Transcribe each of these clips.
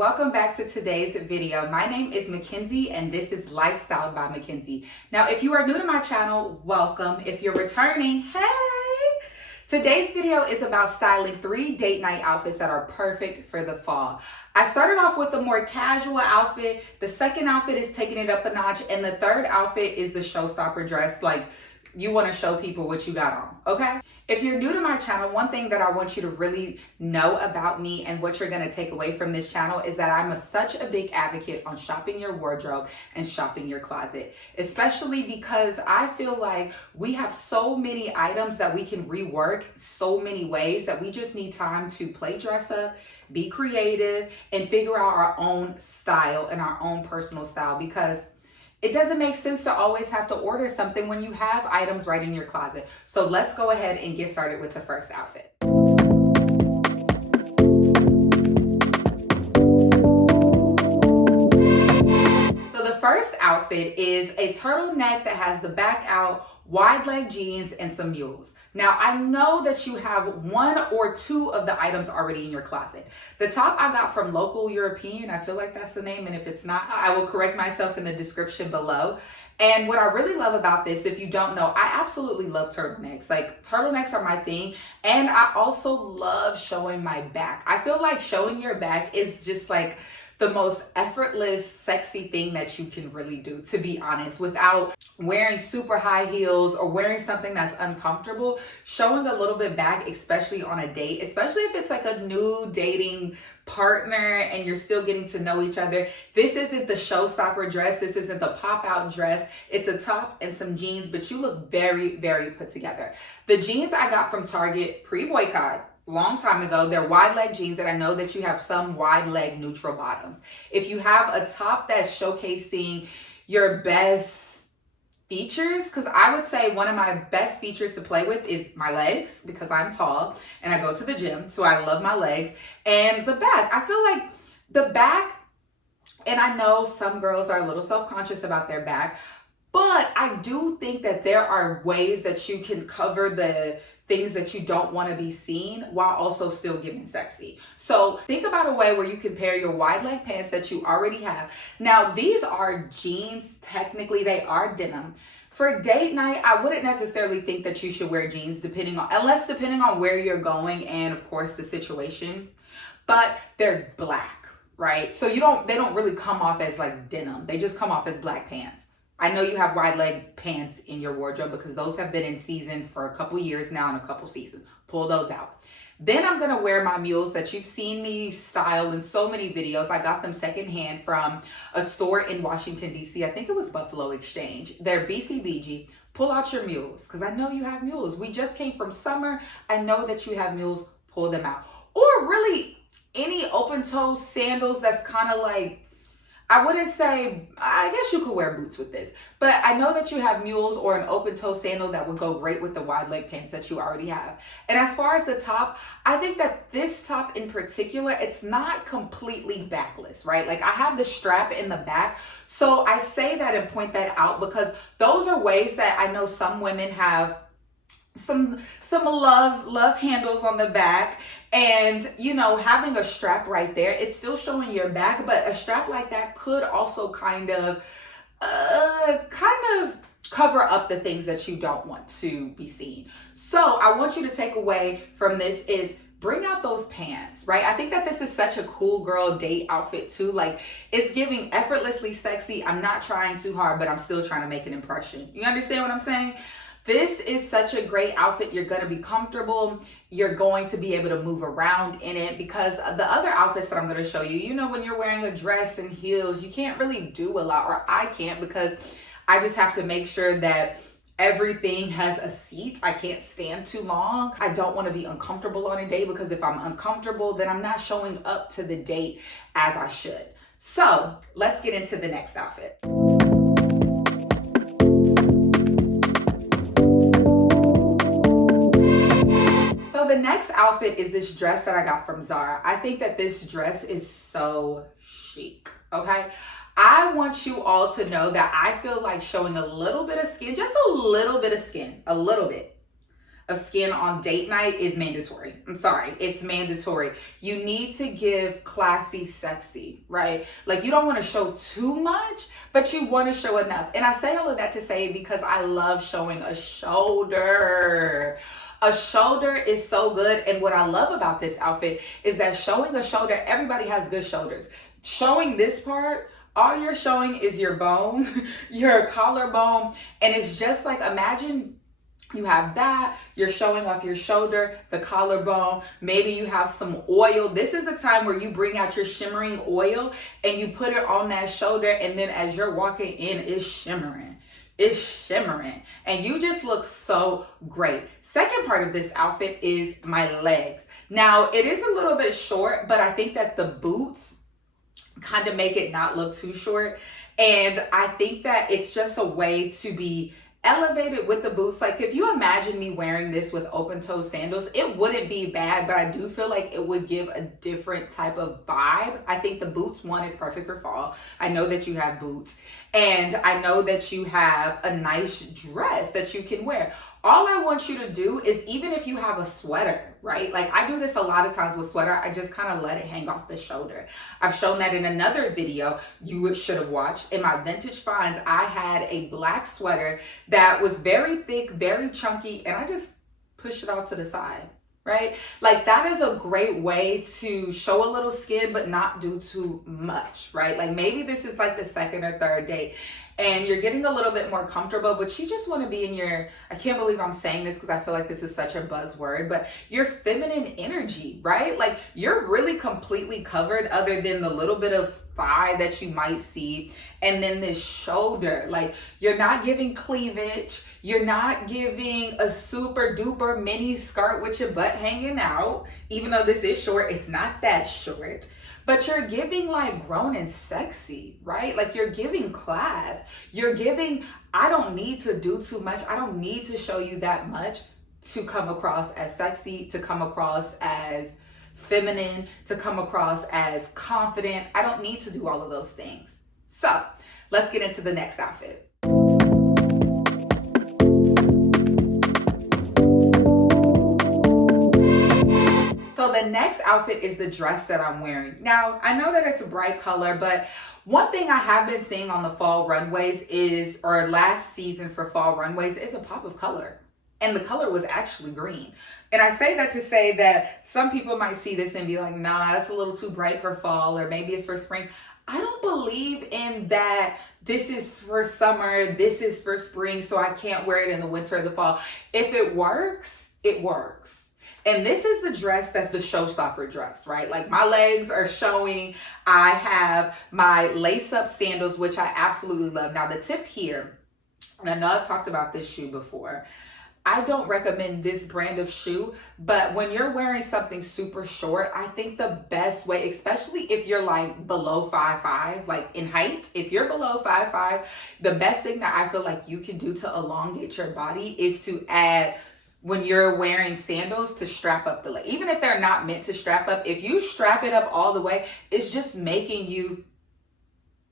welcome back to today's video. My name is Mackenzie and this is Lifestyle by Mackenzie. Now, if you are new to my channel, welcome. If you're returning, hey! Today's video is about styling 3 date night outfits that are perfect for the fall. I started off with a more casual outfit. The second outfit is taking it up a notch, and the third outfit is the showstopper dress. Like, you want to show people what you got on, okay? If you're new to my channel, one thing that I want you to really know about me and what you're going to take away from this channel is that I'm such a big advocate on shopping your wardrobe and shopping your closet, especially because I feel like we have so many items that we can rework so many ways that we just need time to play dress up, be creative, and figure out our own style and our own personal style, because it doesn't make sense to always have to order something when you have items right in your closet. So let's go ahead and get started with the first outfit. So the first outfit is a turtleneck that has the back out, wide leg jeans, and some mules. Now, I know that you have 1 or 2 of the items already in your closet. The top I got from Local European, I feel like that's the name, and if it's not, I will correct myself in the description below. And what I really love about this, if you don't know, I absolutely love turtlenecks. Like, turtlenecks are my thing, and I also love showing my back. I feel like showing your back is just like the most effortless, sexy thing that you can really do, to be honest, without wearing super high heels or wearing something that's uncomfortable. Showing a little bit back, especially on a date, especially if it's like a new dating partner and you're still getting to know each other. This isn't the showstopper dress. This isn't the pop-out dress. It's a top and some jeans, but you look very, very put together. The jeans I got from Target pre-boycott, long time ago. They're wide leg jeans, and I know that you have some wide leg neutral bottoms. If you have a top that's showcasing your best features, because I would say one of my best features to play with is my legs, because I'm tall and I go to the gym, so I love my legs. And the back, I feel like the back, and I know some girls are a little self-conscious about their back, but I do think that there are ways that you can cover the things that you don't want to be seen while also still giving sexy. So think about a way where you can pair your wide leg pants that you already have. Now, these are jeans. Technically, they are denim. For date night, I wouldn't necessarily think that you should wear jeans depending on where you're going and, of course, the situation. But they're black, right? So they don't really come off as like denim. They just come off as black pants. I know you have wide leg pants in your wardrobe because those have been in season for a couple years now and a couple seasons. Pull those out. Then I'm going to wear my mules that you've seen me style in so many videos. I got them secondhand from a store in Washington, D.C. I think it was Buffalo Exchange. They're BCBG. Pull out your mules because I know you have mules. We just came from summer. I know that you have mules. Pull them out. Or really any open-toe sandals that's kind of like, I wouldn't say, I guess you could wear boots with this, but I know that you have mules or an open toe sandal that would go great with the wide leg pants that you already have. And as far as the top, I think that this top in particular, it's not completely backless, right? Like I have the strap in the back. So I say that and point that out because those are ways that I know some women have some love handles on the back. And, you know, having a strap right there, it's still showing your back, but a strap like that could also kind of cover up the things that you don't want to be seen. So I want you to take away from this is bring out those pants, right? I think that this is such a cool girl date outfit too. Like it's giving effortlessly sexy. I'm not trying too hard, but I'm still trying to make an impression. You understand what I'm saying? This is such a great outfit. You're going to be comfortable. You're going to be able to move around in it because the other outfits that I'm going to show you, you know, when you're wearing a dress and heels, you can't really do a lot, or I can't, because I just have to make sure that everything has a seat. I can't stand too long. I don't want to be uncomfortable on a date because if I'm uncomfortable, then I'm not showing up to the date as I should. So let's get into the next outfit. The next outfit is this dress that I got from ZARR. I think that this dress is so chic, okay? I want you all to know that I feel like showing a little bit of skin, just a little bit of skin, a little bit of skin on date night is mandatory. I'm sorry, it's mandatory. You need to give classy, sexy, right? Like you don't want to show too much, but you want to show enough. And I say all of that to say because I love showing a shoulder. A shoulder is so good. And what I love about this outfit is that showing a shoulder, everybody has good shoulders. Showing this part, all you're showing is your bone, your collarbone. And it's just like, imagine you have that, you're showing off your shoulder, the collarbone, maybe you have some oil. This is a time where you bring out your shimmering oil and you put it on that shoulder, and then as you're walking in, it's shimmering. It's shimmering. And you just look so great. Second part of this outfit is my legs. Now, it is a little bit short, but I think that the boots kind of make it not look too short. And I think that it's just a way to be elevated with the boots. Like if you imagine me wearing this with open toe sandals, it wouldn't be bad, but I do feel like it would give a different type of vibe. I think the boots, one, is perfect for fall. I know that you have boots, and I know that you have a nice dress that you can wear. All I want you to do is, even if you have a sweater, right? Like I do this a lot of times with sweater, I just kind of let it hang off the shoulder. I've shown that in another video you should have watched. In my vintage finds, I had a black sweater that was very thick, very chunky, and I just pushed it off to the side, right? Like that is a great way to show a little skin, but not do too much, right? Like maybe this is like the second or third date, and you're getting a little bit more comfortable, but you just want to be in your, I can't believe I'm saying this because I feel like this is such a buzzword, but your feminine energy, right? Like you're really completely covered other than the little bit of thigh that you might see. And then this shoulder, like you're not giving cleavage. You're not giving a super duper mini skirt with your butt hanging out. Even though this is short, it's not that short. But you're giving like grown and sexy, right? Like you're giving class. You're giving, I don't need to do too much. I don't need to show you that much to come across as sexy, to come across as feminine, to come across as confident. I don't need to do all of those things. So let's get into the next outfit. So the next outfit is the dress that I'm wearing. Now, I know that it's a bright color, but one thing I have been seeing on the fall runways is, or last season for fall runways, is a pop of color. And the color was actually green. And I say that to say that some people might see this and be like, nah, that's a little too bright for fall, or maybe it's for spring. I don't believe in that this is for summer, this is for spring, so I can't wear it in the winter or the fall. If it works, it works. And this is the dress that's the showstopper dress, right? Like my legs are showing. I have my lace-up sandals, which I absolutely love. Now the tip here, and I know I've talked about this shoe before, I don't recommend this brand of shoe, but when you're wearing something super short, I think the best way, especially if you're like below 5'5", like in height, if you're below 5'5", the best thing that I feel like you can do to elongate your body is to add, when you're wearing sandals, to strap up the leg. Even if they're not meant to strap up, if you strap it up all the way, it's just making you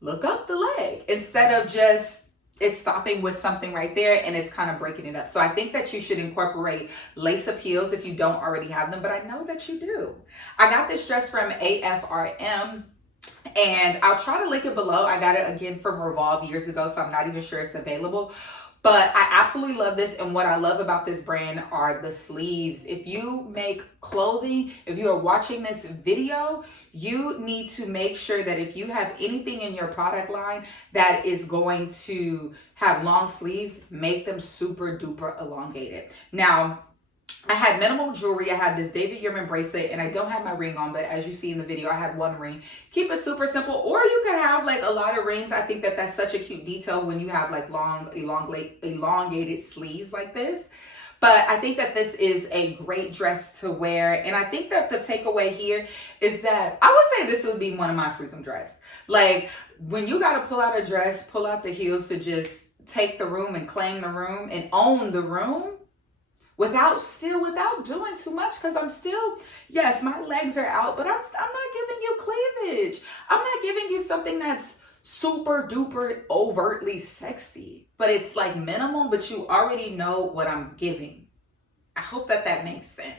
look up the leg instead of just it's stopping with something right there and it's kind of breaking it up. So I think that you should incorporate lace-up heels if you don't already have them, but I know that you do. I got this dress from AFRM, and I'll try to link it below. I got it again from Revolve years ago, so I'm not even sure it's available. But I absolutely love this, and what I love about this brand are the sleeves. If you make clothing, if you are watching this video, you need to make sure that if you have anything in your product line that is going to have long sleeves, make them super duper elongated. Now, I had minimal jewelry. I had this David Yurman bracelet, and I don't have my ring on, but as you see in the video, I had one ring. Keep it super simple, or you could have like a lot of rings. I think that that's such a cute detail when you have like long, elongated sleeves like this. But I think that this is a great dress to wear. And I think that the takeaway here is that I would say this would be one of my freakum dress. Like when you got to pull out a dress, pull out the heels to just take the room and claim the room and own the room, without doing too much, because I'm still, yes, my legs are out, but I'm not giving you cleavage. I'm not giving you something that's super duper overtly sexy, but it's like minimal, but you already know what I'm giving. I hope that makes sense.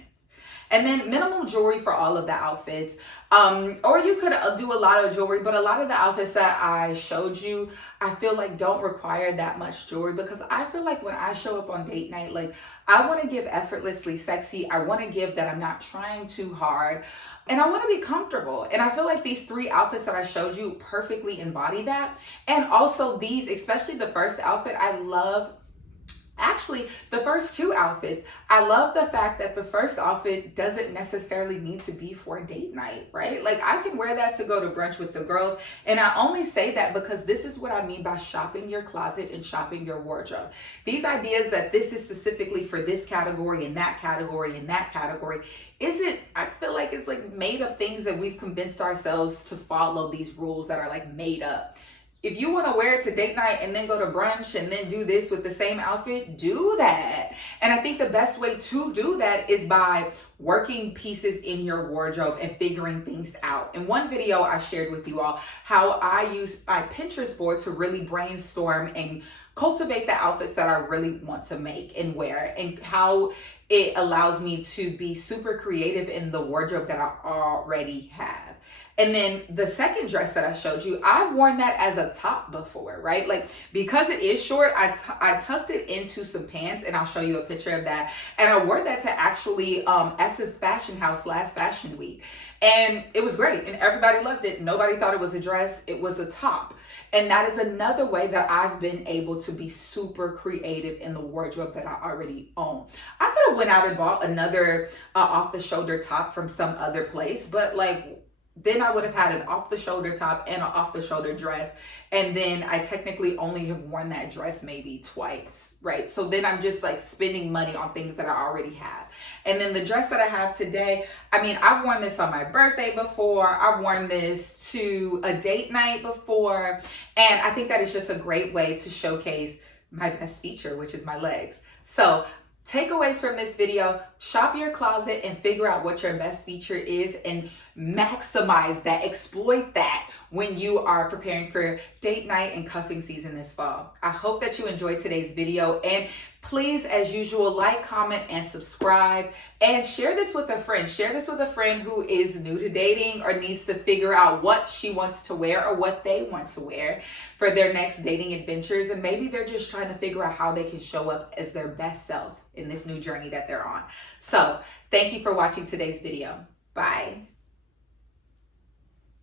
And then minimal jewelry for all of the outfits. Or you could do a lot of jewelry, but a lot of the outfits that I showed you, I feel like don't require that much jewelry, because I feel like when I show up on date night, like I want to give effortlessly sexy. I want to give that I'm not trying too hard, and I want to be comfortable. And I feel like these 3 outfits that I showed you perfectly embody that. And also these, especially the first outfit, I love. Actually, the first 2 outfits, I love the fact that the first outfit doesn't necessarily need to be for a date night, right? Like I can wear that to go to brunch with the girls. And I only say that because this is what I mean by shopping your closet and shopping your wardrobe. These ideas that this is specifically for this category and that category and that category isn't, I feel like it's like made up things that we've convinced ourselves to follow, these rules that are like made up. If you want to wear it to date night and then go to brunch and then do this with the same outfit, do that. And I think the best way to do that is by working pieces in your wardrobe and figuring things out. In one video, I shared with you all how I use my Pinterest board to really brainstorm and cultivate the outfits that I really want to make and wear, and how it allows me to be super creative in the wardrobe that I already have. And then the second dress that I showed you, I've worn that as a top before, right? Like, because it is short, I tucked it into some pants, and I'll show you a picture of that. And I wore that to actually Essence Fashion House last Fashion Week. And it was great, and everybody loved it. Nobody thought it was a dress, it was a top. And that is another way that I've been able to be super creative in the wardrobe that I already own. I could have went out and bought another off-the-shoulder top from some other place, but like, then I would have had an off-the-shoulder top and an off-the-shoulder dress. And then I technically only have worn that dress maybe twice, right? So then I'm just like spending money on things that I already have. And then the dress that I have today, I mean, I've worn this on my birthday before. I've worn this to a date night before. And I think that is just a great way to showcase my best feature, which is my legs. So takeaways from this video: shop your closet and figure out what your best feature is and maximize that, exploit that when you are preparing for date night and cuffing season this fall. I hope that you enjoyed today's video, and please, as usual, like, comment, and subscribe, and share this with a friend. Share this with a friend who is new to dating or needs to figure out what she wants to wear or what they want to wear for their next dating adventures. And maybe they're just trying to figure out how they can show up as their best self in this new journey that they're on. So thank you for watching today's video. Bye.